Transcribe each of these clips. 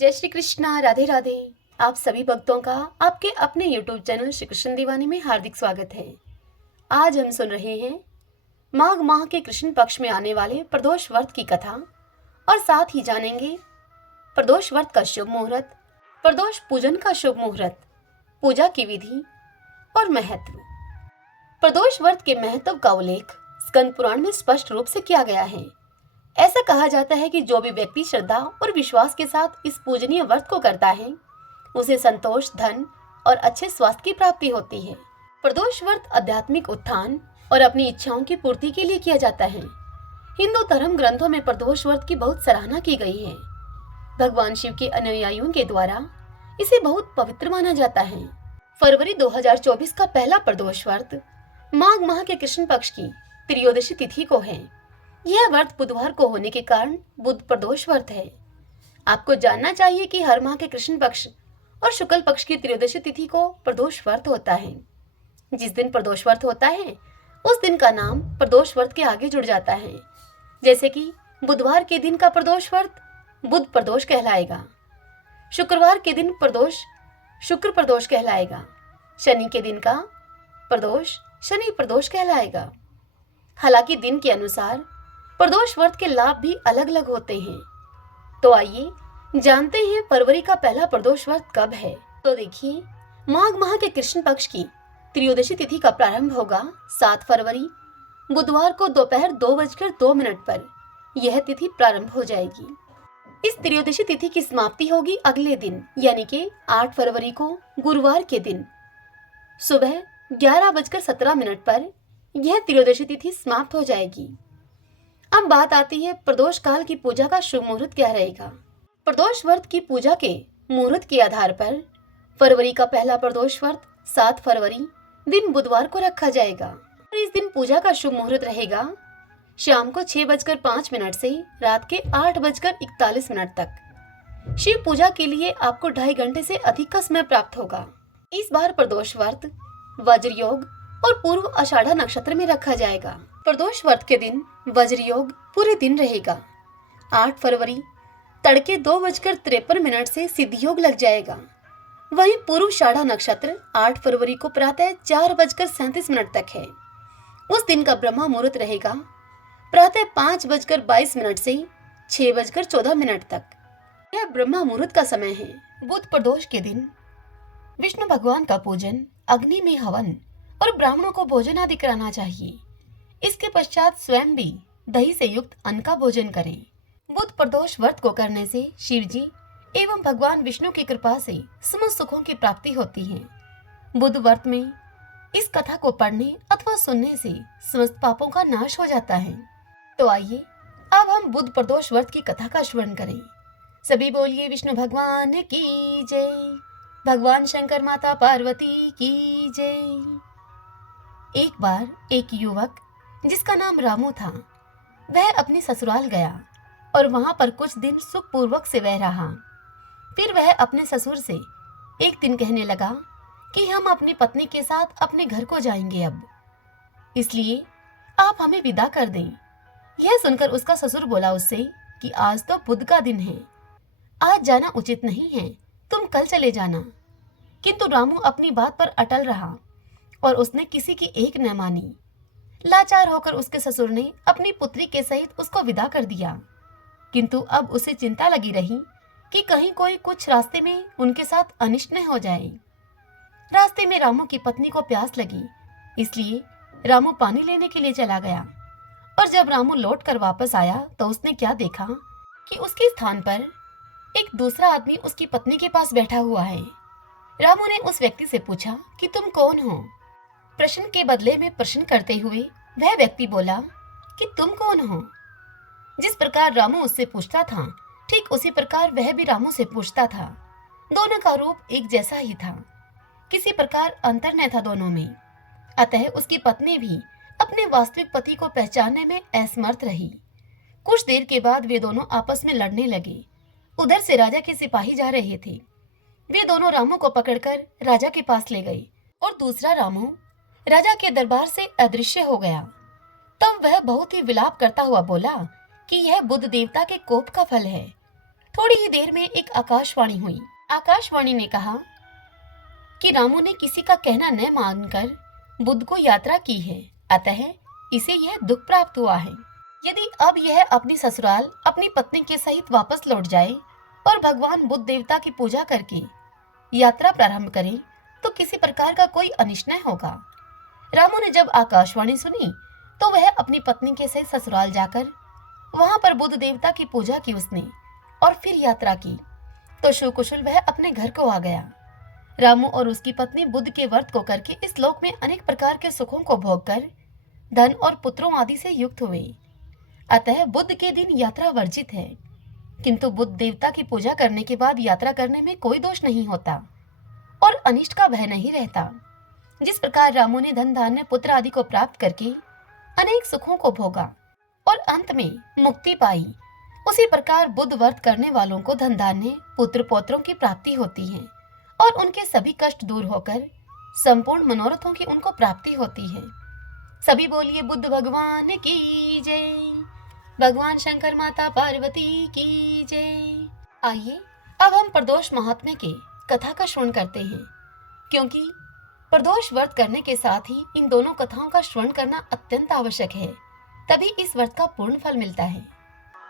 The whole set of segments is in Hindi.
जय श्री कृष्णा, राधे राधे। आप सभी भक्तों का आपके अपने YouTube चैनल श्री कृष्ण दीवानी में हार्दिक स्वागत है। आज हम सुन रहे हैं माघ माह के कृष्ण पक्ष में आने वाले प्रदोष व्रत की कथा और साथ ही जानेंगे प्रदोष व्रत का शुभ मुहूर्त, प्रदोष पूजन का शुभ मुहूर्त, पूजा की विधि और महत्व। प्रदोष व्रत के महत्व का उल्लेख स्कंद पुराण में स्पष्ट रूप से किया गया है। ऐसा कहा जाता है कि जो भी व्यक्ति श्रद्धा और विश्वास के साथ इस पूजनीय व्रत को करता है, उसे संतोष, धन और अच्छे स्वास्थ्य की प्राप्ति होती है। प्रदोष व्रत आध्यात्मिक उत्थान और अपनी इच्छाओं की पूर्ति के लिए किया जाता है। हिंदू धर्म ग्रंथों में प्रदोष व्रत की बहुत सराहना की गई है। भगवान शिव के अनुयायियों के द्वारा इसे बहुत पवित्र माना जाता है। फरवरी 2024 का पहला प्रदोष व्रत माघ माह के कृष्ण पक्ष की त्रयोदशी तिथि को है। यह व्रत बुधवार को होने के कारण बुध प्रदोष व्रत है। आपको जानना चाहिए कि हर माह के कृष्ण पक्ष और शुक्ल पक्ष की त्रयोदशी तिथि को प्रदोष व्रत होता है। जिस दिन प्रदोष व्रत होता है उस दिन का नाम प्रदोष व्रत के आगे जुड़ जाता है। जैसे कि बुधवार के दिन का प्रदोष व्रत बुध प्रदोष कहलाएगा, शुक्रवार के दिन प्रदोष शुक्र प्रदोष कहलाएगा, शनि के दिन का प्रदोष शनि प्रदोष कहलाएगा। हालांकि दिन के अनुसार प्रदोष व्रत के लाभ भी अलग अलग होते हैं। तो आइए जानते हैं फरवरी का पहला प्रदोष व्रत कब है। तो देखिए, माघ माह के कृष्ण पक्ष की त्रयोदशी तिथि का प्रारंभ होगा 7 फरवरी बुधवार को दोपहर 2:02 पर यह तिथि प्रारंभ हो जाएगी। इस त्रयोदशी तिथि की समाप्ति होगी अगले दिन यानी कि 8 फरवरी को गुरुवार के दिन सुबह 11:17 पर यह त्रयोदशी तिथि समाप्त हो जाएगी। अब बात आती है प्रदोष काल की पूजा का शुभ मुहूर्त क्या रहेगा। प्रदोष व्रत की पूजा के मुहूर्त के आधार पर फरवरी का पहला प्रदोष व्रत 7 फरवरी दिन बुधवार को रखा जाएगा और इस दिन पूजा का शुभ मुहूर्त रहेगा शाम को 6:05 से रात के 8:41 तक। शिव पूजा के लिए आपको 2.5 घंटे से अधिक का समय प्राप्त होगा। इस बार प्रदोष व्रत वज्र योग और पूर्व आषाढ़ा नक्षत्र में रखा जाएगा। प्रदोष व्रत के दिन वज्र योग पूरे दिन रहेगा। 8 फरवरी तड़के 2:53 से सिद्ध योग लग जाएगा। वहीं पूर्व आषाढ़ा नक्षत्र 8 फरवरी को प्रातः 4:37 तक है। उस दिन का ब्रह्म मुहूर्त रहेगा प्रातः 5:22 से 6:14 तक। यह ब्रह्म मुहूर्त का समय है। बुध प्रदोष के दिन विष्णु भगवान का पूजन, अग्नि में हवन और ब्राह्मणों को भोजन आदि कराना चाहिए। इसके पश्चात स्वयं भी दही से युक्त अन्न का भोजन करें। बुध प्रदोष व्रत को करने से शिव जी एवं भगवान विष्णु की कृपा से समस्त सुखों की प्राप्ति होती है। बुध व्रत में इस कथा को पढ़ने अथवा सुनने से समस्त पापों का नाश हो जाता है। तो आइए अब हम बुध प्रदोष व्रत की कथा का श्रवण करें। सभी बोलिए विष्णु भगवान की जय, भगवान शंकर माता पार्वती की जय। एक बार एक युवक जिसका नाम रामू था, वह अपने ससुराल गया और वहां पर कुछ दिन सुखपूर्वक से वह रहा। फिर वह अपने ससुर से एक दिन कहने लगा कि हम अपनी पत्नी के साथ अपने घर को जाएंगे अब, इसलिए आप हमें विदा कर दें। यह सुनकर उसका ससुर बोला उससे कि आज तो बुध का दिन है, आज जाना उचित नहीं है, तुम कल चले जाना। किंतु रामू अपनी बात पर अटल रहा और उसने किसी की एक न मानी। लाचार होकर उसके ससुर ने अपनी पुत्री के सहित उसको विदा कर दिया। किंतु अब उसे चिंता लगी रही कि कहीं कोई कुछ रास्ते में उनके साथ अनिष्ट न हो जाए। रास्ते में रामू की पत्नी को प्यास लगी, इसलिए रामू पानी लेने के लिए चला गया और जब रामू लौट कर वापस आया तो उसने क्या देखा कि उसके स्थान पर एक दूसरा आदमी उसकी पत्नी के पास बैठा हुआ है। रामू ने उस व्यक्ति से पूछा कि तुम कौन हो। प्रश्न के बदले में प्रश्न करते हुए वह व्यक्ति बोला कि तुम कौन हो। जिस प्रकार रामू उससे पूछता था, ठीक उसी प्रकार वह भी रामू से पूछता था। दोनों का रूप एक जैसा ही था, किसी प्रकार अंतर न था दोनों में। अतः उसकी पत्नी भी अपने वास्तविक पति को पहचानने में असमर्थ रही। कुछ देर के बाद वे दोनों आपस में लड़ने लगे। उधर से राजा के सिपाही जा रहे थे। वे दोनों रामू को पकड़कर राजा के पास ले गए और दूसरा रामू राजा के दरबार से अदृश्य हो गया। तब वह बहुत ही विलाप करता हुआ बोला कि यह बुध देवता के कोप का फल है। थोड़ी ही देर में एक आकाशवाणी हुई। आकाशवाणी ने कहा कि रामू ने किसी का कहना न मानकर बुद्ध को यात्रा की है, अतः इसे यह दुख प्राप्त हुआ है। यदि अब यह अपनी ससुराल अपनी पत्नी के सहित वापस लौट जाए और भगवान बुद्ध देवता की पूजा करके यात्रा प्रारंभ करे तो किसी प्रकार का कोई अनिष्ट न होगा। रामू ने जब आकाशवाणी सुनी तो वह अपनी पत्नी के सहित ससुराल जाकर वहां पर बुद्ध देवता की पूजा की उसने और फिर यात्रा की तो सुकुशल वह अपने घर को आ गया। रामू और उसकी पत्नी बुद्ध के व्रत को करके इस लोक में अनेक प्रकार के सुखों को भोगकर धन और पुत्रों आदि से युक्त हुए। अतः बुद्ध के दिन यात्रा वर्जित है, किंतु बुद्ध देवता की पूजा करने के बाद यात्रा करने में कोई दोष नहीं होता और अनिष्ट का भय नहीं रहता। जिस प्रकार रामू ने धन धान्य पुत्र आदि को प्राप्त करके अनेक सुखों को भोगा और अंत में मुक्ति पाई, उसी प्रकार बुद्ध व्रत करने वालों को धन धान्य पुत्र पौत्रों की प्राप्ति होती है और उनके सभी कष्ट दूर होकर संपूर्ण मनोरथों की उनको प्राप्ति होती है। सभी बोलिए बुद्ध भगवान की जय, भगवान शंकर माता पार्वती की जय। आइए अब हम प्रदोष महात्म्य के कथा का श्रवण करते हैं, क्योंकि प्रदोष व्रत करने के साथ ही इन दोनों कथाओं का श्रवण करना अत्यंत आवश्यक है, तभी इस व्रत का पूर्ण फल मिलता है।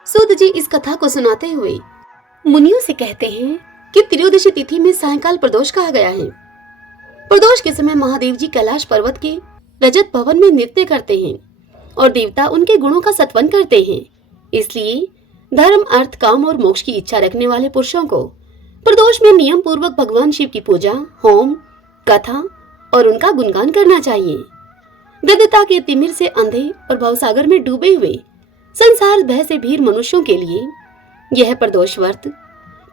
सूत जी इस कथा को सुनाते हुए मुनियों से कहते हैं कि त्रयोदशी तिथि में सायंकाल प्रदोष कहा गया है। प्रदोष के समय महादेव जी कैलाश पर्वत के रजत भवन में नृत्य करते हैं और देवता उनके गुणों का सत्वन करते हैं। इसलिए धर्म अर्थ काम और मोक्ष की इच्छा रखने वाले पुरुषों को प्रदोष में नियम पूर्वक भगवान शिव की पूजा, होम, कथा और उनका गुणगान करना चाहिए। वृद्धता के तिमिर से अंधे और भवसागर में डूबे हुए संसार भय से भीर मनुष्यों के लिए यह प्रदोष व्रत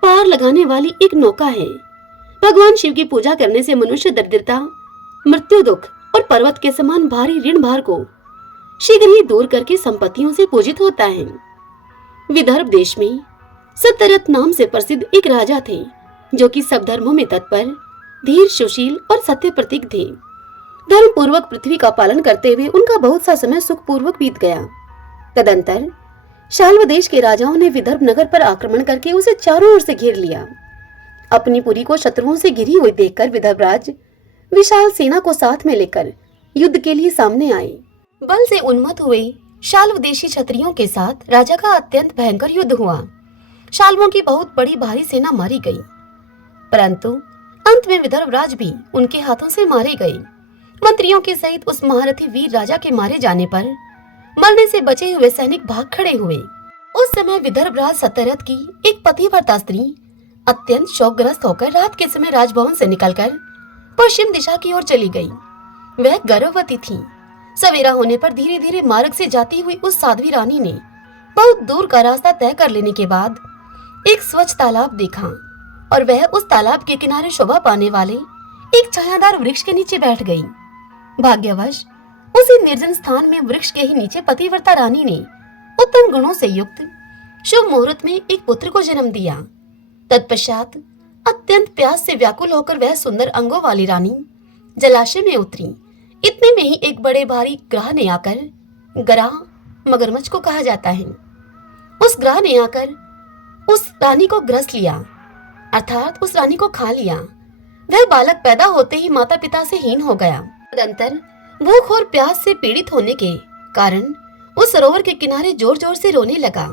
पार लगाने वाली एक नौका है। भगवान शिव की पूजा करने से मनुष्य दरिद्रता, मृत्यु दुख और पर्वत के समान भारी ऋण भार को शीघ्र ही दूर करके संपत्तियों से पूजित होता है। विदर्भ देश में सत्यरथ नाम से प्रसिद्ध एक राजा थे, जो कि सब धर्मों में तत्पर, धीर, सुशील और सत्य प्रतीक थे। धर्म पूर्वक पृथ्वी का पालन करते हुए उनका बहुत सा समय सुख पूर्वक बीत गया। तदंतर शाल्व देश के राजाओं ने विदर्भ नगर पर आक्रमण करके उसे चारों ओर से घेर लिया। अपनी पुरी को शत्रुओं से घिरी हुई देखकर विदर्भराज विशाल सेना को साथ में लेकर युद्ध के लिए सामने आए। बल से उन्मत्त हुए शाल्व देशी क्षत्रियों के साथ राजा का अत्यंत भयंकर युद्ध हुआ। शाल्वों की बहुत बड़ी भारी सेना मारी गई, परंतु अंत में विदर्भराज भी उनके हाथों से मारे गए। मंत्रियों के सहित उस महारथी वीर राजा के मारे जाने पर मरने से बचे हुए सैनिक भाग खड़े हुए। उस समय विदर्भराज सत्यरथ की एक पतिव्रता स्त्री अत्यंत शोकग्रस्त होकर रात के समय राजभवन से निकलकर पश्चिम दिशा की ओर चली गई। वह गर्भवती थी। सवेरा होने पर धीरे धीरे मार्ग से जाती हुई उस साध्वी रानी ने बहुत दूर का रास्ता तय कर लेने के बाद एक स्वच्छ तालाब देखा और वह उस तालाब के किनारे शोभा पाने वाले एक छायादार वृक्ष के नीचे बैठ गई। भाग्यवश उसी निर्जन स्थान में वृक्ष के ही नीचे पतिव्रता रानी ने उत्तम गुणों से युक्त शुभ मुहूर्त में एक पुत्र को जन्म दिया। तत्पश्चात अत्यंत प्यास से व्याकुल होकर वह सुंदर अंगों वाली रानी जलाशय में उतरी। इतने में ही एक बड़े भारी ग्राह ने आकर, ग्राह मगरमच्छ को कहा जाता है, उस ग्राह ने आकर उस रानी को ग्रस लिया, अर्थात उस रानी को खा लिया। वह बालक पैदा होते ही माता पिता से हीन हो गया। तदंतर भूख और प्यास से पीड़ित होने के कारण उस सरोवर के किनारे जोर जोर से रोने लगा।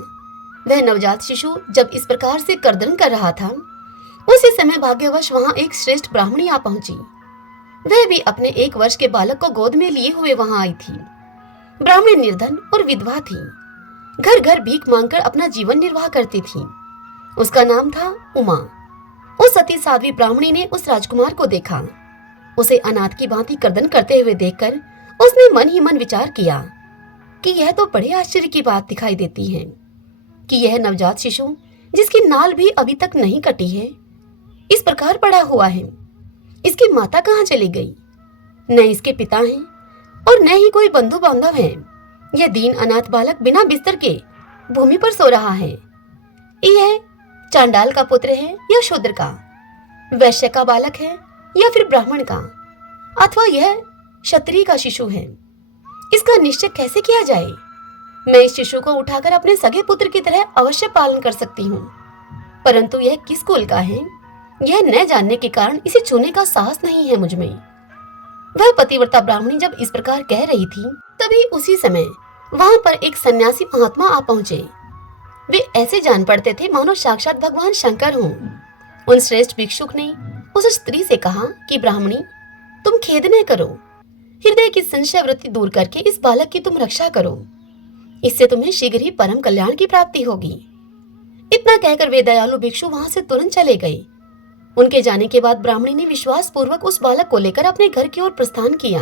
वह नवजात शिशु जब इस प्रकार से कर्दन कर रहा था, उसी समय भाग्यवश वहां एक श्रेष्ठ ब्राह्मणी आ पहुंची। वह भी अपने 1 वर्ष के बालक को गोद में लिए हुए वहां आई थी। ब्राह्मणी निर्धन और विधवा थी, घर घर भीख मांगकर अपना जीवन निर्वाह करती थी। उसका नाम था उमा। उस सती साध्वी ब्राह्मणी ने उस राजकुमार को देखा। उसे अनाथ की भांति कर्दन करते हुए देखकर उसने मन ही मन विचार किया कि यह तो बड़े आश्चर्य की बात दिखाई देती है कि यह नवजात शिशु, जिसकी नाल भी अभी तक नहीं कटी है, इस प्रकार पड़ा हुआ है। इसकी माता कहाँ चली गई? न इसके पिता हैं और न ही कोई बंधु बांधव है। यह दीन अनाथ बालक बिना बिस्तर के भूमि पर सो रहा है। यह चांडाल का पुत्र है या शूद्र का, वैश्य का बालक है या फिर ब्राह्मण का, अथवा यह क्षत्रिय का शिशु है? इसका निश्चय कैसे किया जाए? मैं इस शिशु को उठाकर अपने सगे पुत्र की तरह अवश्य पालन कर सकती हूँ। परंतु यह किस कुल का है, यह न जानने के कारण इसे छूने का साहस नहीं है मुझ में। वह पतिव्रता ब्राह्मणी जब इस प्रकार कह रही थी, तभी उसी समय वहां पर एक सन्यासी महात्मा आ पहुंचे। वे ऐसे जान पड़ते थे मानो साक्षात भगवान शंकर हों। उन श्रेष्ठ भिक्षुक ने उस स्त्री से कहा कि ब्राह्मणी, तुम खेद न करो, हृदय की संशय वृत्ति दूर करके इस बालक की तुम रक्षा करो, इससे तुम्हें शीघ्र ही परम कल्याण की प्राप्ति होगी। इतना कहकर वे दयालु भिक्षु वहां से तुरंत चले गए। उनके जाने के बाद ब्राह्मणी ने विश्वास पूर्वक उस बालक को लेकर अपने घर की ओर प्रस्थान किया।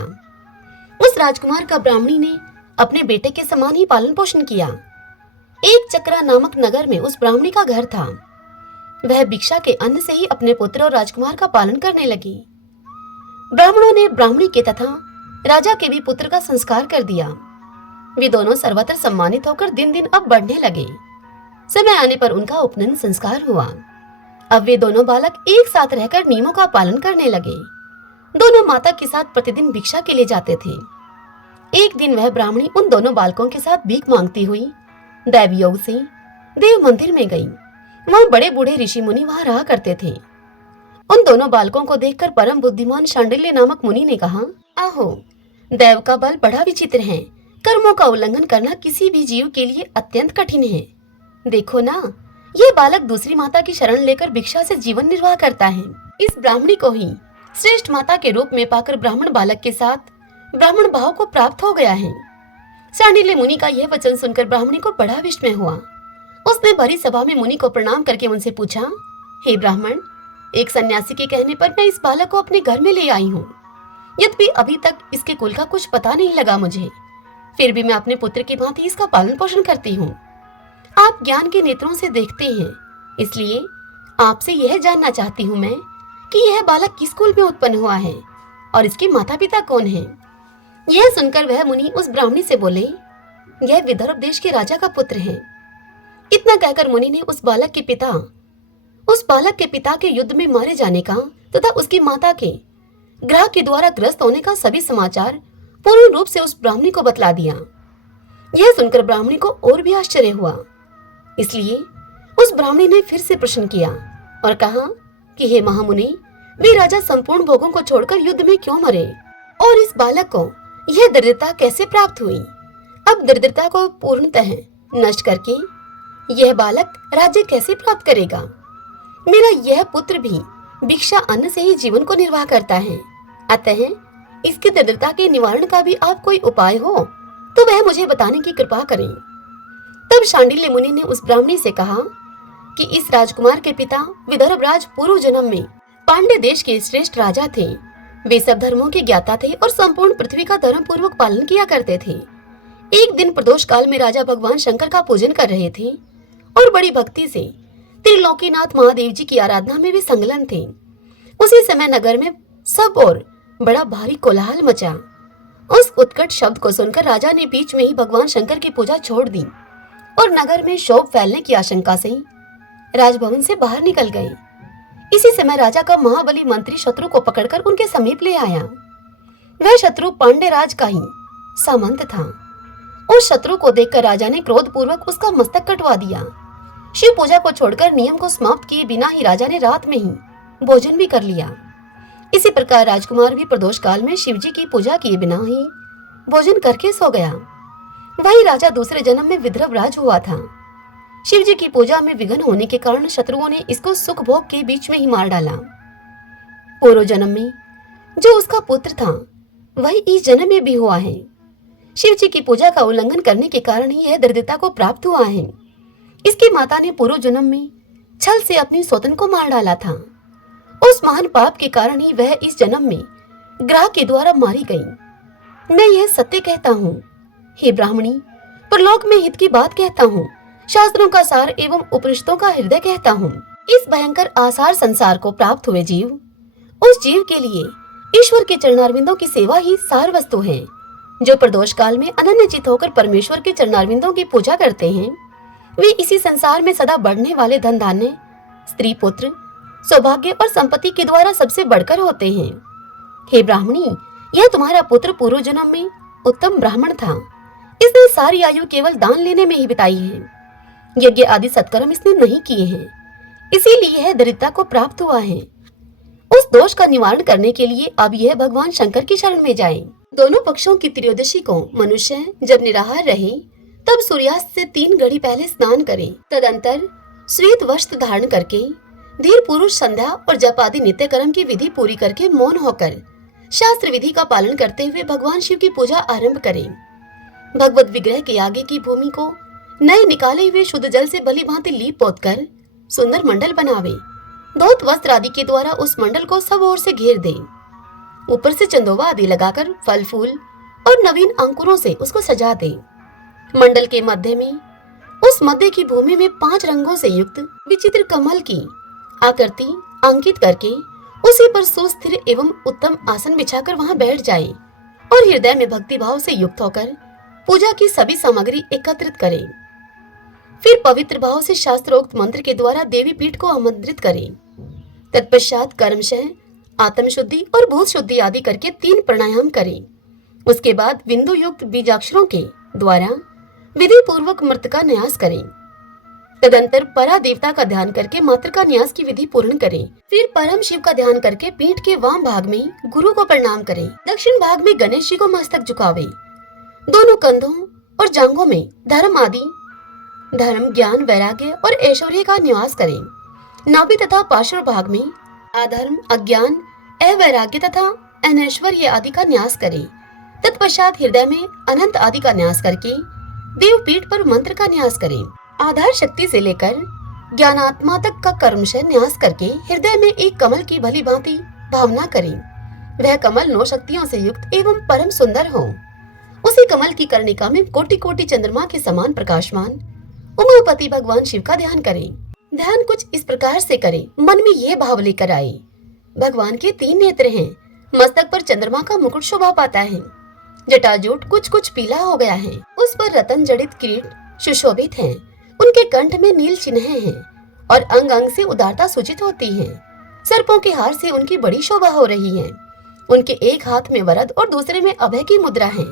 उस राजकुमार का ब्राह्मणी ने अपने बेटे के समान ही पालन पोषण किया। एक चक्रा नामक नगर में उस ब्राह्मणी का घर था। वह भिक्षा के अन्न से ही अपने पुत्र और राजकुमार का पालन करने लगी। ब्राह्मणों ने ब्राह्मणी के तथा राजा के भी पुत्र का संस्कार कर दिया। वे दोनों सर्वत्र सम्मानित होकर दिन दिन अब बढ़ने लगे। समय आने पर उनका उपनयन संस्कार हुआ। अब वे दोनों बालक एक साथ रहकर नियमों का पालन करने लगे। दोनों माता के साथ प्रतिदिन भिक्षा के लिए जाते थे। एक दिन वह ब्राह्मणी उन दोनों बालकों के साथ भीख मांगती हुई दैव योग से देव मंदिर में गई। वहां बड़े बूढ़े ऋषि मुनि वहां रहा करते थे। उन दोनों बालकों को देखकर परम बुद्धिमान शांडिल्य नामक मुनि ने कहा, आहो, दैव का बल बड़ा विचित्र है। कर्मों का उल्लंघन करना किसी भी जीव के लिए अत्यंत कठिन है। देखो ना, ये बालक दूसरी माता की शरण लेकर भिक्षा से जीवन निर्वाह करता है। इस ब्राह्मणी को ही श्रेष्ठ माता के रूप में पाकर ब्राह्मण बालक के साथ ब्राह्मण भाव को प्राप्त हो गया है। शांडिल्य मुनि का यह वचन सुनकर ब्राह्मणी को बड़ा विस्मय हुआ। उसने भरी सभा में मुनि को प्रणाम करके उनसे पूछा, हे ब्राह्मण, एक सन्यासी के कहने पर मैं इस बालक को अपने घर में ले आई हूँ। यद्यपि अभी तक इसके कुल का कुछ पता नहीं लगा मुझे, फिर भी मैं अपने पुत्र की भांति इसका पालन पोषण करती हूँ। आप ज्ञान के नेत्रों से देखते हैं, इसलिए आपसे यह जानना चाहती हूँ मैं कि यह बालक किस कुल में उत्पन्न हुआ है और इसके माता पिता कौन हैं। यह सुनकर वह मुनि उस ब्राह्मणी से बोले, यह विदर्भ देश के राजा का पुत्र है। इतना कहकर मुनि ने उस बालक के पिता के युद्ध में मारे जाने का तथा उसकी माता के ग्रह के द्वारा ग्रस्त होने का सभी समाचार पूर्ण रूप से उस ब्राह्मणी को बतला दिया। यह सुनकर ब्राह्मणी को और भी आश्चर्य हुआ। इसलिए उस ब्राह्मणी ने फिर से प्रश्न किया और कहा कि हे महामुनि, वे राजा संपूर्ण भोगों को छोड़कर युद्ध में क्यों मरे और इस बालक को यह दरिद्रता कैसे प्राप्त हुई। अब दरिद्रता को पूर्णतः नष्ट करके यह बालक राज्य कैसे प्राप्त करेगा। मेरा यह पुत्र भी भिक्षा अन्न से ही जीवन को निर्वाह करता है, अतः इसकी दरिद्रता के निवारण का भी आप कोई उपाय हो तो वह मुझे बताने की कृपा करें। तब शांडिल्य मुनि ने उस ब्राह्मणी से कहा कि इस राजकुमार के पिता विदर्भ राज पूर्व जन्म में पांड्य देश के श्रेष्ठ राजा थे। वे सब धर्मों के ज्ञाता थे और संपूर्ण पृथ्वी का धर्म पूर्वक पालन किया करते थे। एक दिन प्रदोष काल में राजा भगवान शंकर का पूजन कर रहे थे और बड़ी भक्ति से त्रिलोकीनाथ महादेव जी की आराधना में भी संलग्न थे। उसी समय नगर में सब और बड़ा भारी कोलाहल मचा। उस उत्कट शब्द को सुनकर राजा ने बीच में ही भगवान शंकर की पूजा छोड़ दी और नगर में शोभ फैलने की आशंका से राजभवन से बाहर निकल गए। इसी समय राजा का महाबली मंत्री शत्रु को पकड़कर उनके समीप ले आया। वह शत्रु पांड्य राज का ही सामंत था। उस शत्रु को देखकर राजा ने क्रोध पूर्वक उसका मस्तक कटवा दिया। शिव पूजा को छोड़कर नियम को समाप्त किए बिना ही राजा ने रात में ही भोजन भी कर लिया। इसी प्रकार राजकुमार भी प्रदोष काल में शिव जी की पूजा किए बिना ही भोजन करके सो गया। वही राजा दूसरे जन्म में विदर्भ राज हुआ था। शिव जी की पूजा में विघ्न होने के कारण शत्रुओं ने इसको सुख भोग के बीच में ही मार डाला। पूर्व जन्म में जो उसका पुत्र था वही इस जन्म में भी हुआ है। शिव जी की पूजा का उल्लंघन करने के कारण ही यह दरिद्रता को प्राप्त हुआ है। इसकी माता ने पूर्व जन्म में छल से अपनी सौतन को मार डाला था। उस महान पाप के कारण ही वह इस जन्म में ग्रह के द्वारा मारी गई। मैं यह सत्य कहता हूँ, हे ब्राह्मणी, परलोक में हित की बात कहता हूँ, शास्त्रों का सार एवं उपनिषदों का हृदय कहता हूँ। इस भयंकर आसार संसार को प्राप्त हुए जीव, उस जीव के लिए ईश्वर के चरणारविंदों की सेवा ही सार वस्तु है। जो प्रदोष काल में अनन्य चित होकर परमेश्वर के चरणारविंदों की पूजा करते हैं, वे इसी संसार में सदा बढ़ने वाले धन धान्य, स्त्री पुत्र, सौभाग्य और संपत्ति के द्वारा सबसे बढ़कर होते हैं। हे ब्राह्मणी, यह तुम्हारा पुत्र पूर्व जन्म में उत्तम ब्राह्मण था। इसने सारी आयु केवल दान लेने में ही बिताई है। यज्ञ आदि सत्कर्म इसने नहीं किए हैं। इसीलिए यह दरिद्रता को प्राप्त हुआ है। उस दोष का निवारण करने के लिए अब यह भगवान शंकर की शरण में जाए। दोनों पक्षों की त्रयोदशी को मनुष्य जब निराहार रहे तब सूर्यास्त से 3 घड़ी पहले स्नान करे। तदंतर श्वेत वस्त्र धारण करके धीर पुरुष संध्या और जप आदि नित्य कर्म की विधि पूरी करके मौन होकर शास्त्र विधि का पालन करते हुए भगवान शिव की पूजा आरंभ करें। भगवत विग्रह के आगे की भूमि को नए निकाले हुए शुद्ध जल से भली भांति लीप पोत कर सुंदर मंडल बनावे। धोत वस्त्र आदि के द्वारा उस मंडल को सब ओर से घेर दे। ऊपर से चंदोवा आदि लगाकर फल फूल और नवीन अंकुरों से उसको सजा दे। मंडल के मध्य में उस मध्य की भूमि में 5 रंगों से युक्त विचित्र कमल की आकृति अंकित करके उसी पर सुस्थिर एवं उत्तम आसन बिछाकर वहां बैठ जाए और हृदय में भक्ति भाव से युक्त होकर पूजा की सभी सामग्री एकत्रित करे। फिर पवित्र भाव से शास्त्रोक्त मंत्र के द्वारा देवी पीठ को आमंत्रित करें। तत्पश्चात कर्मशः, आत्म शुद्धि और भूत शुद्धि आदि करके 3 प्राणायाम करें। उसके बाद बिंदु युक्त बीजाक्षरों के द्वारा विधि पूर्वक मृत का न्यास करें। तदंतर परा देवता का ध्यान करके मात्र का न्यास की विधि पूर्ण करें। फिर परम शिव का ध्यान करके पीठ के वाम भाग में गुरु को प्रणाम करें। दक्षिण भाग में गणेश जी को मस्तक झुकावे। दोनों कंधों और जांघों में धर्म ज्ञान वैराग्य और ऐश्वर्य का निवास करें। नाभि तथा पार्श्व भाग में अधर्म अज्ञान अवैराग्य तथा अनैश्वर्य आदि का न्यास करें। तत्पश्चात हृदय में अनंत आदि का न्यास करके देव पीठ पर मंत्र का न्यास करें। आधार शक्ति से लेकर ज्ञानात्मा तक का कर्मशः न्यास करके हृदय में एक कमल की भली भांति भावना करें। वह कमल 9 शक्तियों से युक्त एवं परम सुंदर हो। उसी कमल की कर्णिका में कोटि कोटि चंद्रमा के समान प्रकाशमान उमापति भगवान शिव का ध्यान करें। ध्यान कुछ इस प्रकार से करें, मन में यह भाव लेकर आए, भगवान के 3 नेत्र हैं, मस्तक पर चंद्रमा का मुकुट शोभा पाता है, जटाजूट कुछ पीला हो गया है, उस पर रतन जड़ित किरीट सुशोभित है, उनके कंठ में नील चिन्ह हैं और अंग अंग से उदारता सूचित होती है। सर्पों के हार से उनकी बड़ी शोभा हो रही है। उनके एक हाथ में वरद और दूसरे में अभय की मुद्रा है।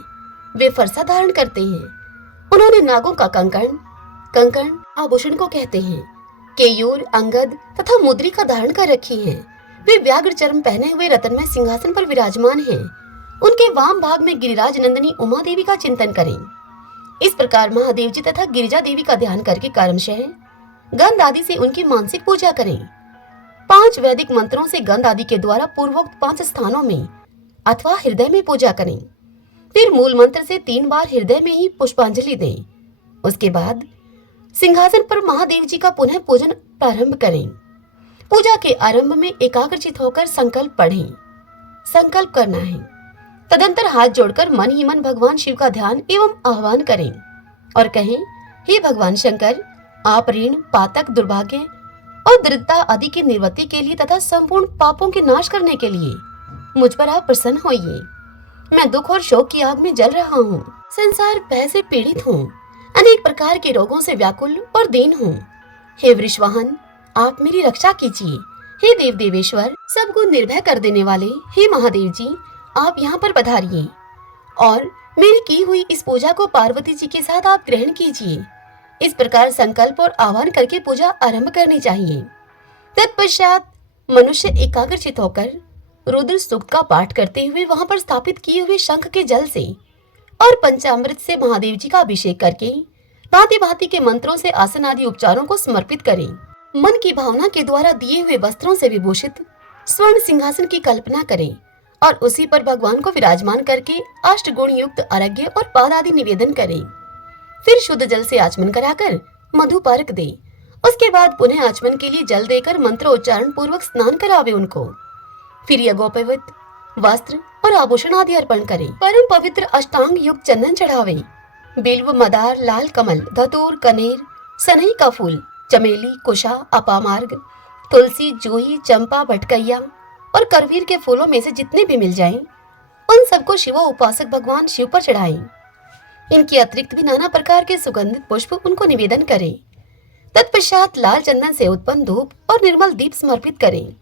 वे फरसा धारण करते हैं। उन्होंने नागों का कंकण आभूषण को कहते हैं, केयूर अंगद तथा मुद्री का धारण कर रखी है। वे व्याघ्र चर्म पहने हुए रत्नमय सिंहासन पर विराजमान हैं। उनके वाम भाग में गिरिराज नंदिनी उमा देवी का चिंतन करें। इस प्रकार महादेव जी तथा गिरिजा देवी का ध्यान करके कर्मशः गंध आदि से उनकी मानसिक पूजा करें। 5 वैदिक मंत्रों से गंध आदि के द्वारा पूर्वोक्त 5 स्थानों में अथवा हृदय में पूजा करें। फिर मूल मंत्र से 3 बार हृदय में ही पुष्पांजलि दें। उसके बाद सिंहासन पर महादेव जी का पुनः पूजन प्रारंभ करें। पूजा के आरंभ में एकाग्रचित होकर संकल्प पढ़ें। संकल्प करना है। तदंतर हाथ जोड़कर मन ही मन भगवान शिव का ध्यान एवं आह्वान करें और कहें, हे भगवान शंकर, आप ऋण पातक दुर्भाग्य और दरिद्रता आदि की निवृत्ति के लिए तथा संपूर्ण पापों के नाश करने के लिए मुझ पर आप प्रसन्न होइए। मैं दुख और शोक की आग में जल रहा हूँ। संसार भय से पीड़ित हूँ। अनेक प्रकार के रोगों से व्याकुल और दीन हूँ। हे वृषवाहन, आप मेरी रक्षा कीजिए। हे देव देवेश्वर, सबको निर्भय कर देने वाले हे महादेव जी, आप यहाँ पर पधारिए और मेरी की हुई इस पूजा को पार्वती जी के साथ आप ग्रहण कीजिए। इस प्रकार संकल्प और आह्वान करके पूजा आरंभ करनी चाहिए। तत्पश्चात मनुष्य एकाग्रचित होकर रुद्र सूक्त का पाठ करते हुए वहां पर स्थापित किए हुए शंख के जल से और पंचामृत से महादेव जी का अभिषेक करके भांति भांति के मंत्रों से आसन आदि उपचारों को समर्पित करें। मन की भावना के द्वारा दिए हुए वस्त्रों से विभूषित स्वर्ण सिंहासन की कल्पना करें और उसी पर भगवान को विराजमान करके अष्टगुण युक्त अर्घ्य और पाद आदि निवेदन करें। फिर शुद्ध जल से आचमन कराकर मधु पारक दे। उसके बाद पुनः आचमन के लिए जल देकर मंत्रोच्चारण पूर्वक स्नान करावे उनको। फिर यज्ञोपवीत वस्त्र और आभूषण आदि अर्पण करें। परम पवित्र अष्टांग युक्त चंदन चढ़ावे। बिल्व, मदार, लाल कमल, धतूर, कनेर, सनई का फूल, चमेली, कुशा, अपामार्ग, तुलसी, जूही, चंपा, भटकैया और करवीर के फूलों में से जितने भी मिल जाएं, उन सबको शिवो उपासक भगवान शिव पर चढ़ाएं। इनके अतिरिक्त भी नाना प्रकार के सुगंधित पुष्प उनको निवेदन करें। तत्पश्चात लाल चंदन से उत्पन्न धूप और निर्मल दीप समर्पित करें।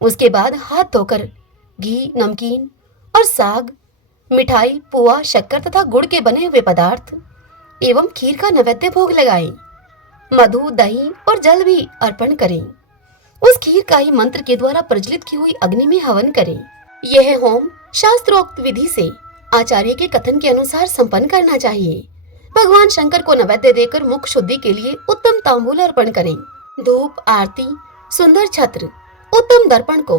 उसके बाद हाथ धोकर घी, नमकीन और साग, मिठाई, पुआ, शक्कर तथा गुड़ के बने हुए पदार्थ एवं खीर का नैवेद्य भोग लगाएं। मधु, दही और जल भी अर्पण करें। उस खीर का ही मंत्र के द्वारा प्रज्वलित की हुई अग्नि में हवन करें। यह होम शास्त्रोक्त विधि से आचार्य के कथन के अनुसार संपन्न करना चाहिए। भगवान शंकर को नैवेद्य देकर मुख शुद्धि के लिए उत्तम तांबूल अर्पण करें। धूप, आरती, सुंदर छत्र, उत्तम दर्पण को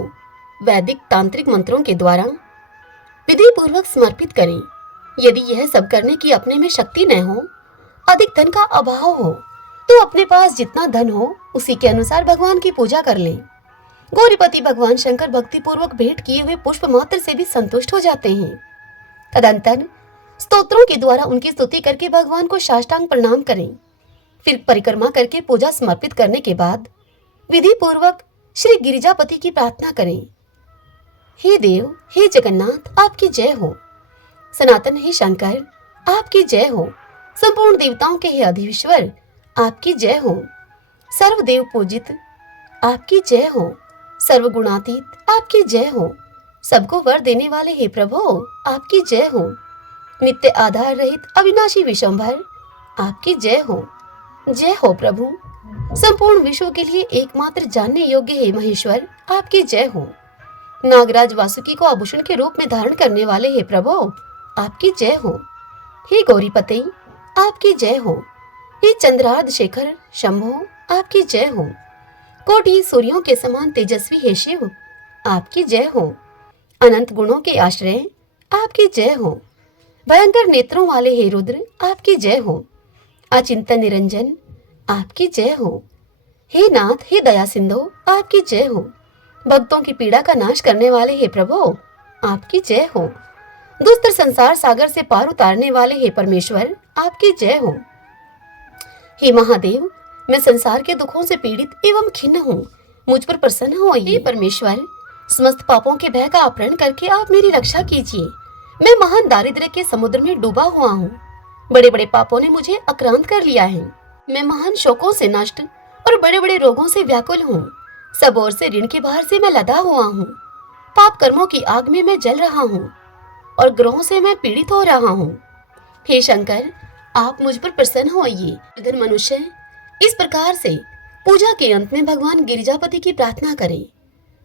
वैदिक तांत्रिक मंत्रों के द्वारा विधि पूर्वक समर्पित करें। यदि यह सब करने की अपने में शक्ति न हो, अधिक धन का अभाव हो, तो अपने पास जितना धन हो उसी के अनुसार भगवान की पूजा कर लें। गौरीपति भगवान शंकर भक्ति पूर्वक भेंट किए हुए पुष्प मात्र से भी संतुष्ट हो जाते हैं। तदंतर स्तोत्रों के द्वारा उनकी स्तुति करके भगवान को साष्टांग प्रणाम करें। फिर परिक्रमा करके पूजा समर्पित करने के बाद विधि पूर्वक श्री गिरिजापति की प्रार्थना करें। हे देव, हे जगन्नाथ, आपकी जय हो। सनातन हे शंकर, आपकी जय हो। संपूर्ण देवताओं के हे अधीश्वर, आपकी जय हो। सर्वदेव पूजित, आपकी जय हो। सर्वगुणातीत, आपकी जय हो। सबको वर देने वाले हे प्रभु, आपकी जय हो। नित्य आधार रहित अविनाशी विशंभर, आपकी जय हो। जय हो प्रभु। संपूर्ण विश्व के लिए एकमात्र जानने योग्य हे महेश्वर, आपकी जय हो। नागराज वासुकी को आभूषण के रूप में धारण करने वाले हे प्रभु, आपकी जय हो। हे गौरीपते, आपकी जय हो। हे चंद्रार्ध शेखर शंभो, आपकी जय हो। कोटि सूर्यों के समान तेजस्वी हे शिव, आपकी जय हो। अनंत गुणों के आश्रय, आपकी जय हो। भयंकर नेत्रों वाले हे रुद्र, आपकी जय हो। अचिंतन निरंजन, आपकी जय हो। हे नाथ, हे दया सिंधु, आपकी जय हो। भक्तों की पीड़ा का नाश करने वाले हे प्रभु, आपकी जय हो। दुस्तर संसार सागर से पार उतारने वाले हे परमेश्वर, आपकी जय हो। हे महादेव, मैं संसार के दुखों से पीड़ित एवं खिन्न हूँ, मुझ पर प्रसन्न हो। हे परमेश्वर, समस्त पापों के भय का अपहरण करके आप मेरी रक्षा कीजिए। मैं महान दारिद्र्य के समुद्र में डूबा हुआ हूँ। बड़े बड़े पापों ने मुझे आक्रांत कर लिया है। मैं महान शोकों से नष्ट और बड़े बड़े रोगों से व्याकुल हूँ। सब ओर से ऋण के भार से मैं लदा हुआ हूँ। पाप कर्मों की आग में मैं जल रहा हूँ और ग्रहों से मैं पीड़ित हो रहा हूँ। हे शंकर, आप मुझ पर प्रसन्न होइए। धन मनुष्य इस प्रकार से पूजा के अंत में भगवान गिरिजापति की प्रार्थना करें।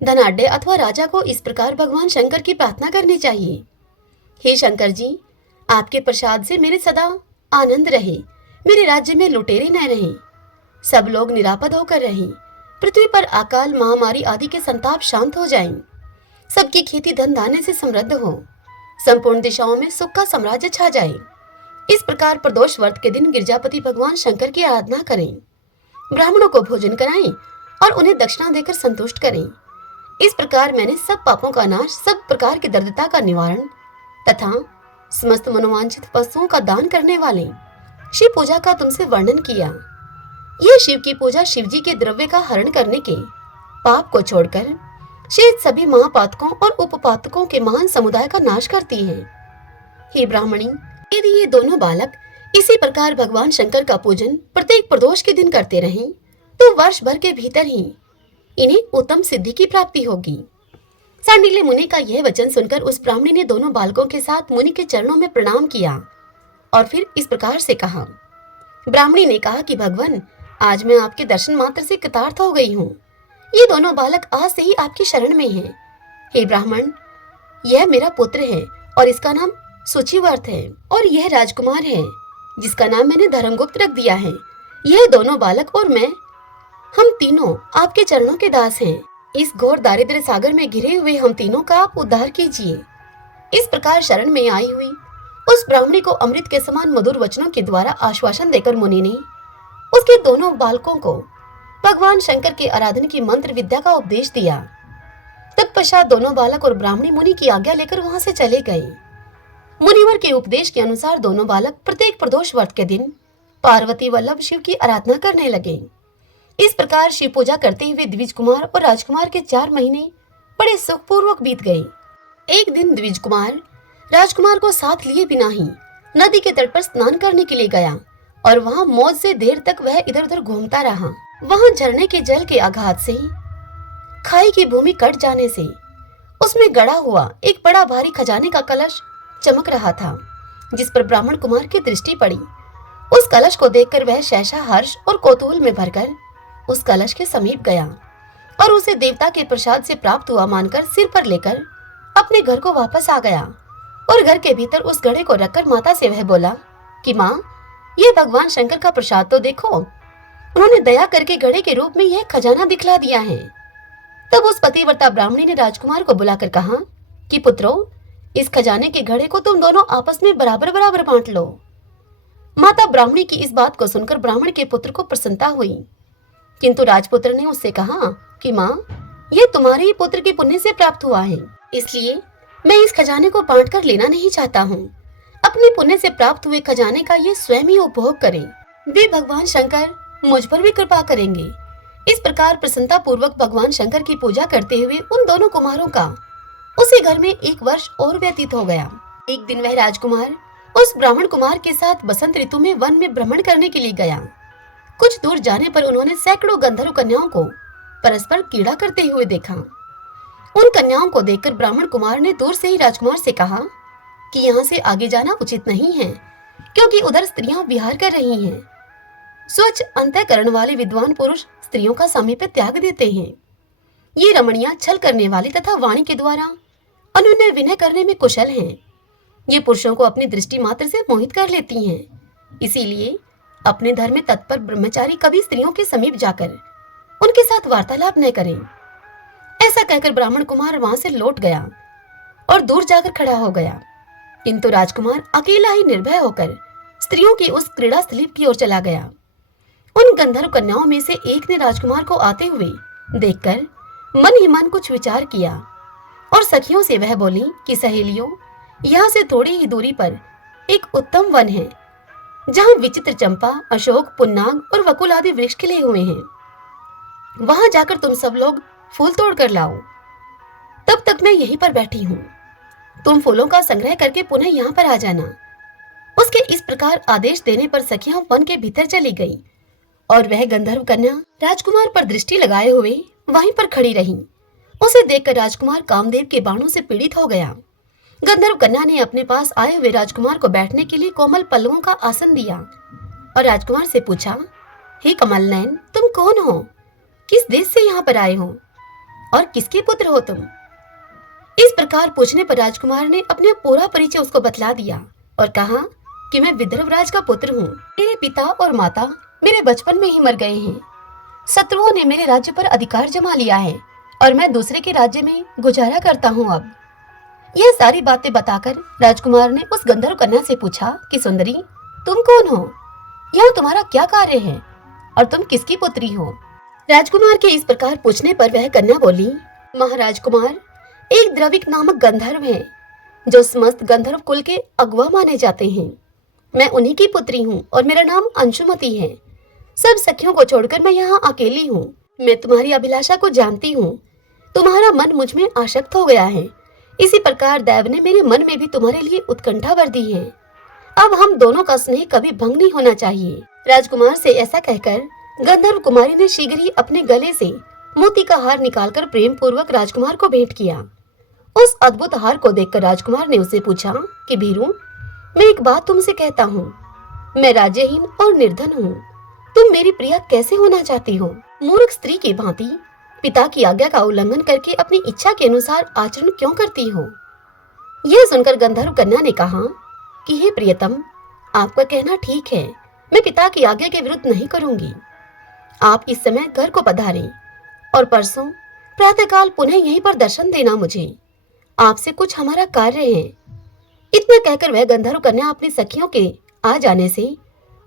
धनाढ्य अथवा राजा को इस प्रकार भगवान शंकर की प्रार्थना करनी चाहिए। हे शंकर जी, आपके प्रसाद से मेरे सदा आनंद रहे। मेरे राज्य में लुटेरे न रहें। सब लोग निरापद होकर रहें। पृथ्वी पर अकाल, महामारी आदि के संताप शांत हो जाएं। सबकी खेती धन धान्य से समृद्ध हो। संपूर्ण दिशाओं में सुख का साम्राज्य छा जाए। इस प्रकार प्रदोष व्रत के दिन गिरिजापति भगवान शंकर की आराधना करें। ब्राह्मणों को भोजन कराएं और उन्हें दक्षिणा देकर संतुष्ट करें। इस प्रकार मैंने सब पापों का नाश, सब प्रकार की दरिद्रता का निवारण तथा समस्त मनोवांछित वस्तुओं का दान करने वाले शिव पूजा का तुमसे वर्णन किया। यह शिव की पूजा शिव जी के द्रव्य का हरण करने के पाप को छोड़कर शेष सभी महापातकों और उपपातकों के महान समुदाय का नाश करती है। हे ब्राह्मणी, यदि ये दोनों बालक इसी प्रकार भगवान शंकर का पूजन प्रत्येक प्रदोष के दिन करते रहें, तो वर्ष भर के भीतर ही इन्हें उत्तम सिद्धि की प्राप्ति होगी। सांडिल्य मुनि का यह वचन सुनकर उस ब्राह्मणी ने दोनों बालकों के साथ मुनि के चरणों में प्रणाम किया और फिर इस प्रकार से कहा। ब्राह्मणी ने कहा कि भगवान, आज मैं आपके दर्शन मात्र से कृतार्थ हो गई हूँ। ये दोनों बालक आज से ही आपकी शरण में हैं। हे ब्राह्मण, यह मेरा पुत्र है और इसका नाम सुचिवर्त है, और यह राजकुमार है जिसका नाम मैंने धर्मगुप्त रख दिया है। यह दोनों बालक और मैं, हम तीनों आपके चरणों के दास हैं। इस घोर दारिद्र्य सागर में घिरे हुए हम तीनों का आप उद्धार कीजिए। इस प्रकार शरण में आई हुई उस ब्राह्मणी को अमृत के समान मधुर वचनों के द्वारा आश्वासन देकर मुनि ने उसके दोनों बालकों को भगवान शंकर के आराधन की मंत्र विद्या का उपदेश दिया। तत्पश्चात दोनों बालक और ब्राह्मणी मुनि की आज्ञा लेकर वहां से चले गए। मुनिवर के उपदेश के अनुसार दोनों बालक प्रत्येक प्रदोष व्रत के दिन पार्वती वल्लभ शिव की आराधना करने लगे। इस प्रकार शिव पूजा करते हुए द्विज कुमार और राजकुमार के 4 महीने बड़े सुखपूर्वक बीत गए। एक दिन द्विज कुमार राजकुमार को साथ लिए बिना ही नदी के तट पर स्नान करने के लिए गया और वहां मौज से देर तक वह इधर उधर घूमता रहा। वहां झरने के जल के आघात से खाई की भूमि कट जाने से उसमें गड़ा हुआ एक बड़ा भारी खजाने का कलश चमक रहा था, जिस पर ब्राह्मण कुमार की दृष्टि पड़ी। उस कलश को देखकर वह सहसा हर्ष और कौतूहल में भरकर उस कलश के समीप गया और उसे देवता के प्रसाद से प्राप्त हुआ मानकर सिर पर लेकर अपने घर को वापस आ गया और घर के भीतर उस घड़े को रखकर माता से वह बोला कि माँ, ये भगवान शंकर का प्रसाद तो देखो, उन्होंने दया करके घड़े के रूप में यह खजाना दिखला दिया है। तब उस पतिव्रता ब्राह्मणी ने राजकुमार को बुलाकर कहा कि पुत्रो, इस खजाने के घड़े को तुम दोनों आपस में बराबर बराबर बांट लो। माता ब्राह्मणी की इस बात को सुनकर ब्राह्मण के पुत्र को प्रसन्नता हुई, किंतु राजपुत्र ने उससे कहा कि माँ, ये तुम्हारे ही पुत्र के पुण्य से प्राप्त हुआ है, इसलिए मैं इस खजाने को बांट कर लेना नहीं चाहता हूँ। अपने पुण्य से प्राप्त हुए खजाने का ये स्वयं ही उपभोग करें। वे भगवान शंकर मुझ पर भी कृपा करेंगे। इस प्रकार प्रसन्नता पूर्वक भगवान शंकर की पूजा करते हुए उन दोनों कुमारों का उसी घर में 1 वर्ष और व्यतीत हो गया। एक दिन वह राजकुमार उस ब्राह्मण कुमार के साथ बसंत ऋतु में वन में भ्रमण करने के लिए गया। कुछ दूर जाने पर उन्होंने सैकड़ों गंधर्व कन्याओं को परस्पर क्रीड़ा करते हुए देखा। उन कन्याओं को देखकर ब्राह्मण कुमार ने दूर से ही राजकुमार से कहा कि यहाँ से आगे जाना उचित नहीं है, क्योंकि उधर स्त्रियां विहार कर रही हैं। स्वच्छ अंतःकरण वाले विद्वान पुरुष स्त्रियों का सामीप्य त्याग देते हैं। ये रमणियां छल करने वाली तथा वाणी के द्वारा अनुनय विनय करने में कुशल हैं। ये पुरुषों को अपनी दृष्टि मात्र से मोहित कर लेती हैं। इसीलिए अपने धर्म में तत्पर ब्रह्मचारी कभी स्त्रियों के समीप जाकर उनके साथ वार्तालाप न करें। ऐसा कहकर ब्राह्मण कुमार वहां से लौट गया और दूर जाकर खड़ा हो गया, किंतु राजकुमार अकेला ही निर्भय होकर स्त्रियों की उस क्रीड़ा स्थली की ओर चला गया। उन गंधर्व कन्याओं में से एक ने राजकुमार को आते हुए देखकर मन ही मन कुछ विचार किया और सखियों से वह बोली कि सहेलियों, यहाँ से थोड़ी ही दूरी पर एक उत्तम वन है, जहाँ विचित्र चंपा, अशोक, पुन्नाग और वकुल आदि वृक्ष खिले हुए हैं। वहां जाकर तुम सब लोग फूल तोड़ कर लाओ। तब तक मैं यहीं पर बैठी हूँ। तुम फूलों का संग्रह करके पुनः यहाँ पर आ जाना। उसके इस प्रकार आदेश देने पर सखियां वन के भीतर चली गईं और वह गंधर्व कन्या राजकुमार पर दृष्टि लगाए हुए वहीं पर खड़ी रही। उसे देखकर राजकुमार कामदेव के बाणों से पीड़ित हो गया। गंधर्व कन्या ने अपने पास आए हुए राजकुमार को बैठने के लिए कोमल पल्लवों का आसन दिया और राजकुमार से पूछा, हे कमल नयन, तुम कौन हो? किस देश से यहाँ पर आए हो और किसके पुत्र हो तुम? इस प्रकार पूछने पर राजकुमार ने अपने पूरा परिचय उसको बतला दिया और कहा कि मैं विदर्भराज का पुत्र हूँ। मेरे पिता और माता मेरे बचपन में ही मर गए हैं। शत्रुओं ने मेरे राज्य पर अधिकार जमा लिया है और मैं दूसरे के राज्य में गुजारा करता हूँ। अब यह सारी बातें बताकर राजकुमार ने उस गंधर्व कन्या से पूछा कि सुंदरी, तुम कौन हो? यहाँ तुम्हारा क्या कार्य है और तुम किसकी पुत्री हो? राजकुमार के इस प्रकार पूछने पर वह कन्या बोली, महाराज कुमार, एक द्रविक नामक गंधर्व है जो समस्त गंधर्व कुल के अगुआ माने जाते हैं। मैं उन्हीं की पुत्री हूँ और मेरा नाम अंशुमति है। सब सखियों को छोड़कर मैं यहाँ अकेली हूँ। मैं तुम्हारी अभिलाषा को जानती हूँ। तुम्हारा मन मुझ में आसक्त हो गया है। इसी प्रकार दैव ने मेरे मन में भी तुम्हारे लिए उत्कंठा भर दी है। अब हम दोनों का स्नेह कभी भंग नहीं होना चाहिए। राजकुमार से ऐसा कहकर गंधर्व कुमारी ने शीघ्र ही अपने गले से मोती का हार निकालकर प्रेम पूर्वक राजकुमार को भेंट किया। उस अद्भुत हार को देखकर राजकुमार ने उसे पूछा कि भीरू, मैं एक बात तुमसे कहता हूँ। मैं राज्यहीन और निर्धन हूँ। तुम मेरी प्रिया कैसे होना चाहती हो? मूर्ख स्त्री की भांति पिता की आज्ञा का उल्लंघन करके अपनी इच्छा के अनुसार आचरण क्यों करती हो? यह सुनकर गंधर्व कन्या ने कहा कि हे प्रियतम, आपका कहना ठीक है। मैं पिता की आज्ञा के विरुद्ध नहीं करूंगी। आप इस समय घर को पधारें और परसों प्रातःकाल पुनः यहीं पर दर्शन देना। मुझे आपसे कुछ हमारा कार्य है। इतना कहकर वह गंधर्व कन्या अपनी सखियों के आ जाने से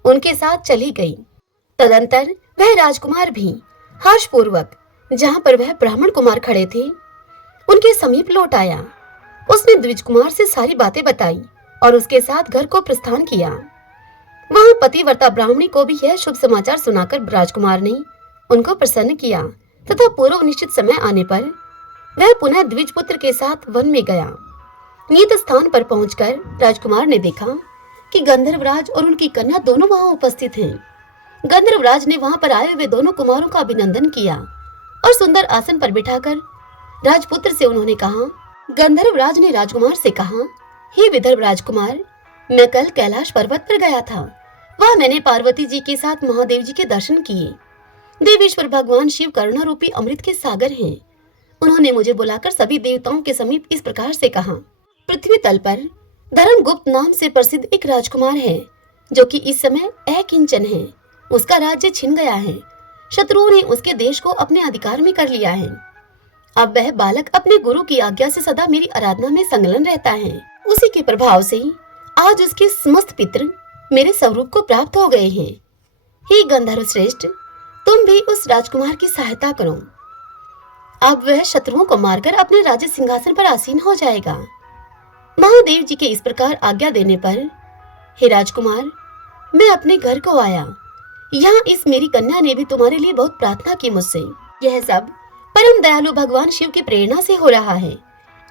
उनके साथ चली गई। तदंतर वह राजकुमार भी हर्षपूर्वक जहाँ पर वह ब्राह्मण कुमार खड़े थे उनके समीप लौट आया। उसने द्विज कुमार से सारी बातें बताई और उसके साथ घर को प्रस्थान किया। वहां पतिव्रता ब्राह्मणी को भी यह शुभ समाचार सुनाकर राजकुमार ने उनको प्रसन्न किया तथा पूर्व निश्चित समय आने पर वह पुनः द्विज पुत्र के साथ वन में गया। नियत स्थान पर पहुंचकर राजकुमार ने देखा कि गंधर्वराज और उनकी कन्या दोनों वहां उपस्थित हैं। गंधर्वराज ने वहां पर आए हुए दोनों कुमारों का अभिनंदन किया और सुंदर आसन पर बिठाकर राजपुत्र से उन्होंने कहा। गंधर्वराज ने राजकुमार से कहा, हे विदर्भ राजकुमार, मैं कल कैलाश पर्वत पर गया था। वहां मैंने पार्वती जी के साथ महादेव जी के दर्शन किए। देवेश्वर भगवान शिव करुणा रूपी अमृत के सागर हैं। उन्होंने मुझे बुलाकर सभी देवताओं के समीप इस प्रकार से कहा, पृथ्वी तल पर धर्मगुप्त नाम से प्रसिद्ध एक राजकुमार है, जो कि इस समय अकिंचन है। उसका राज्य छिन गया है। शत्रुओं ने उसके देश को अपने अधिकार में कर लिया है। अब वह बालक अपने गुरु की आज्ञा से सदा मेरी आराधना में संलग्न रहता है। उसी के प्रभाव से आज उसके समस्त पितृ मेरे स्वरूप को प्राप्त हो गए हैं। हे गंधर्व श्रेष्ठ, तुम भी उस राजकुमार की सहायता करो। अब वह शत्रुओं को मारकर अपने राज्य सिंहासन पर आसीन हो जाएगा। महादेव जी के इस प्रकार आज्ञा देने पर, हे राजकुमार, मैं अपने घर को आया। यहाँ इस मेरी कन्या ने भी तुम्हारे लिए बहुत प्रार्थना की मुझसे। यह सब परम दयालु भगवान शिव की प्रेरणा से हो रहा है।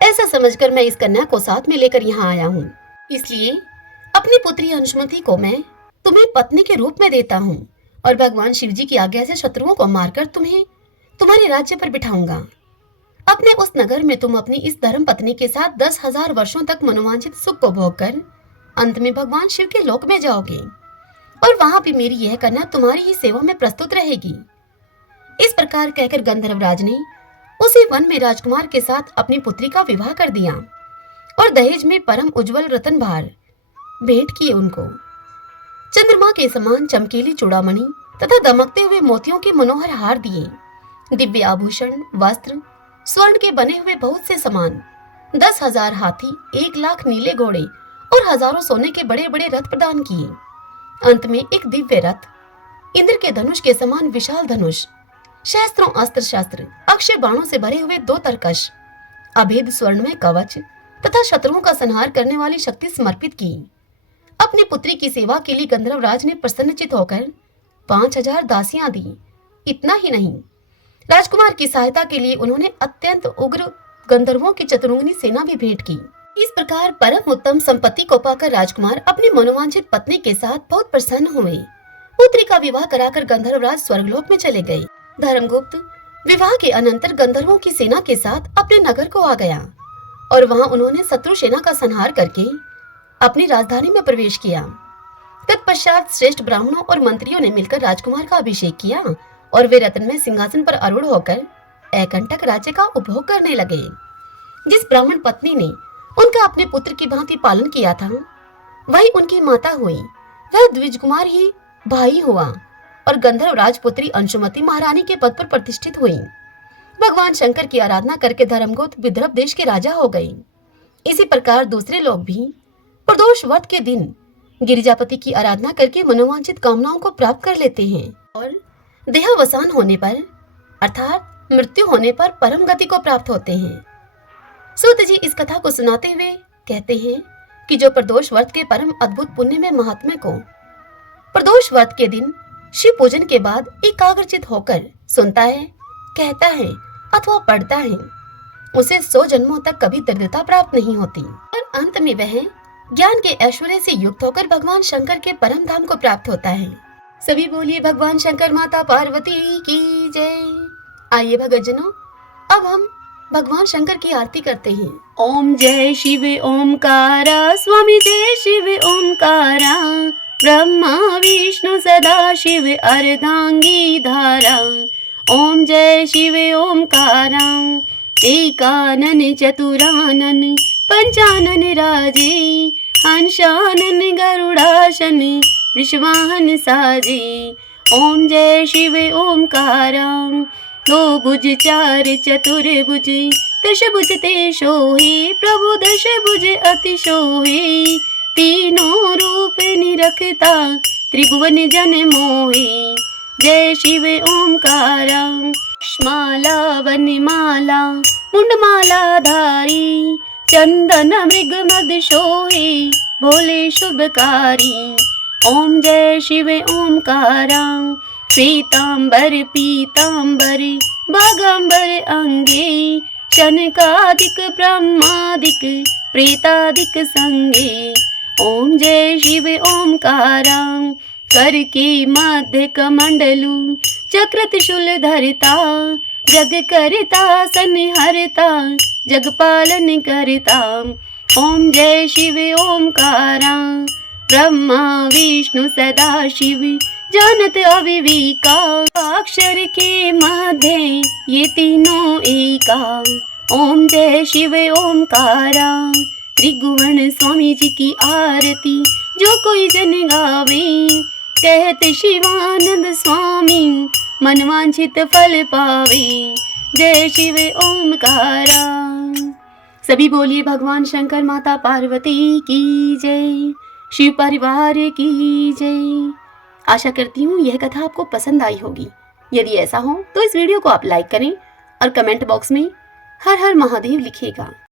ऐसा समझकर मैं इस कन्या को साथ में लेकर यहाँ आया हूँ। इसलिए अपनी पुत्री अंशुमति को मैं तुम्हें पत्नी के रूप में देता हूँ और भगवान शिव जी की आज्ञा से शत्रुओं को मारकर तुम्हें तुम्हारे राज्य पर बिठाऊंगा। अपने उस नगर में तुम अपनी इस धर्म पत्नी के साथ 10,000 वर्षों तक मनोवांछित सुख को भोग कर अंत में भगवान शिव के लोक में जाओगे और वहां भी मेरी यह कन्या तुम्हारी ही सेवा में प्रस्तुत रहेगी। इस प्रकार कहकर गंधर्वराज ने उसी वन में राजकुमार के साथ अपनी पुत्री का विवाह कर दिया और दहेज में परम उज्जवल रतन भार भेंट किए उनको। चंद्रमा के समान चमकीली चूड़ामणि तथा दमकते हुए मोतियों के मनोहर हार दिए, दिव्य आभूषण, वस्त्र, स्वर्ण के बने हुए बहुत से सामान, 10,000 हाथी, 1,00,000 नीले घोड़े और हजारों सोने के बड़े बड़े रथ प्रदान किए। अंत में एक दिव्य रथ, इंद्र के धनुष के समान विशाल धनुष, शस्त्रों अस्त्र शस्त्र, अक्षय बाणों से भरे हुए 2 तरकश, अभेद स्वर्ण में कवच तथा शत्रुओं का संहार करने वाली शक्ति समर्पित की। अपनी पुत्री की सेवा के लिए गंधर्वराज ने प्रसन्नचित होकर 5,000 दासियां दी। इतना ही नहीं, राजकुमार की सहायता के लिए उन्होंने अत्यंत उग्र गंधर्वों की चतुरंगिनी सेना भी भेंट की। इस प्रकार परम उत्तम संपत्ति को पाकर राजकुमार अपनी मनोवांछित पत्नी के साथ बहुत प्रसन्न हुए। पुत्री का विवाह कराकर गंधर्वराज स्वर्गलोक में चले गए। धर्मगुप्त विवाह के अनंतर गंधर्वों की सेना के साथ अपने नगर को आ गया और वहां उन्होंने शत्रु सेना का संहार करके अपनी राजधानी में प्रवेश किया। तत्पश्चात श्रेष्ठ ब्राह्मणों और मंत्रियों ने मिलकर राजकुमार का अभिषेक किया और वे रत्न में सिंहासन पर आरूढ़ होकर एकंटक राज्य का उपभोग करने लगे। जिस ब्राह्मण पत्नी ने उनका अपने पुत्र की भांति पालन किया था, वही उनकी माता हुई। वह द्विज कुमार ही भाई हुआ और गंधर्व राजपुत्री अंशुमति महारानी के पद पर प्रतिष्ठित हुई। भगवान शंकर की आराधना करके धर्मगुप्त विदर्भ देश के राजा हो गए। इसी प्रकार दूसरे लोग भी प्रदोष व्रत के दिन गिरिजापति की आराधना करके मनोवांछित कामनाओं को प्राप्त कर लेते हैं और देहावसान होने पर अर्थात मृत्यु होने पर परम गति को प्राप्त होते हैं। सूत जी इस कथा को सुनाते हुए कहते हैं कि जो प्रदोष व्रत के परम अद्भुत पुण्य में महात्म्य को प्रदोष व्रत के दिन शिव पूजन के बाद एकाग्रचित होकर सुनता है, कहता है अथवा पढ़ता है, उसे 100 जन्मों तक कभी दरिद्रता प्राप्त नहीं होती और अंत में वह ज्ञान के ऐश्वर्य से युक्त होकर भगवान शंकर के परम धाम को प्राप्त होता है। सभी बोलिए भगवान शंकर माता पार्वती की जय। आइए भगतजनों, अब हम भगवान शंकर की आरती करते हैं। ओम जय शिव ओमकारा, स्वामी जय शिव ओमकारा, ब्रह्मा विष्णु सदा शिव अर्धांगी धारा। ओम जय शिव ओमकारा, एकानन चतुरानन पंचानन राजे, हंसानन गरुड़ासन वृषवाहन साजे। ओम जय शिव ओमकारा, 2 भुज 4 चतुर्भुज, 10 भुज ते सोहे, प्रभु 10 भुज अति सोहे। तीनों रूप निरखता, त्रिभुवन जन मोहे। जय शिव ओमकारा, माला वनमाला मुंडमाला धारी, चंदन मृग मद सोहे, भोले शुभकारी। ओम जय शिव ओमकारा, श्वेतांबर पीतांबर बागांबर अंगे, शनकादिक ब्रह्मादिक प्रेतादिक संगे। ओम जय शिव ओमकारा, कर के मध्य कमंडलू, चक्र त्रिशूल धरता, जग करता संहरता, जग पालन करता। ओम जय शिव ओमकारा, ब्रह्मा विष्णु सदा शिव जानत अविवेका, अक्षर के मध्य ये तीनों एका। ओम जय शिव ओमकारा, त्रिभुवन स्वामी जी की आरती जो कोई जन गावे। कहते शिवानंद स्वामी मनवांछित फल पावे। जय शिव ओमकारा। सभी बोलिए भगवान शंकर माता पार्वती की जय, शिव परिवार की जय। आशा करती हूँ यह कथा आपको पसंद आई होगी। यदि ऐसा हो तो इस वीडियो को आप लाइक करें और कमेंट बॉक्स में हर हर महादेव लिखिएगा।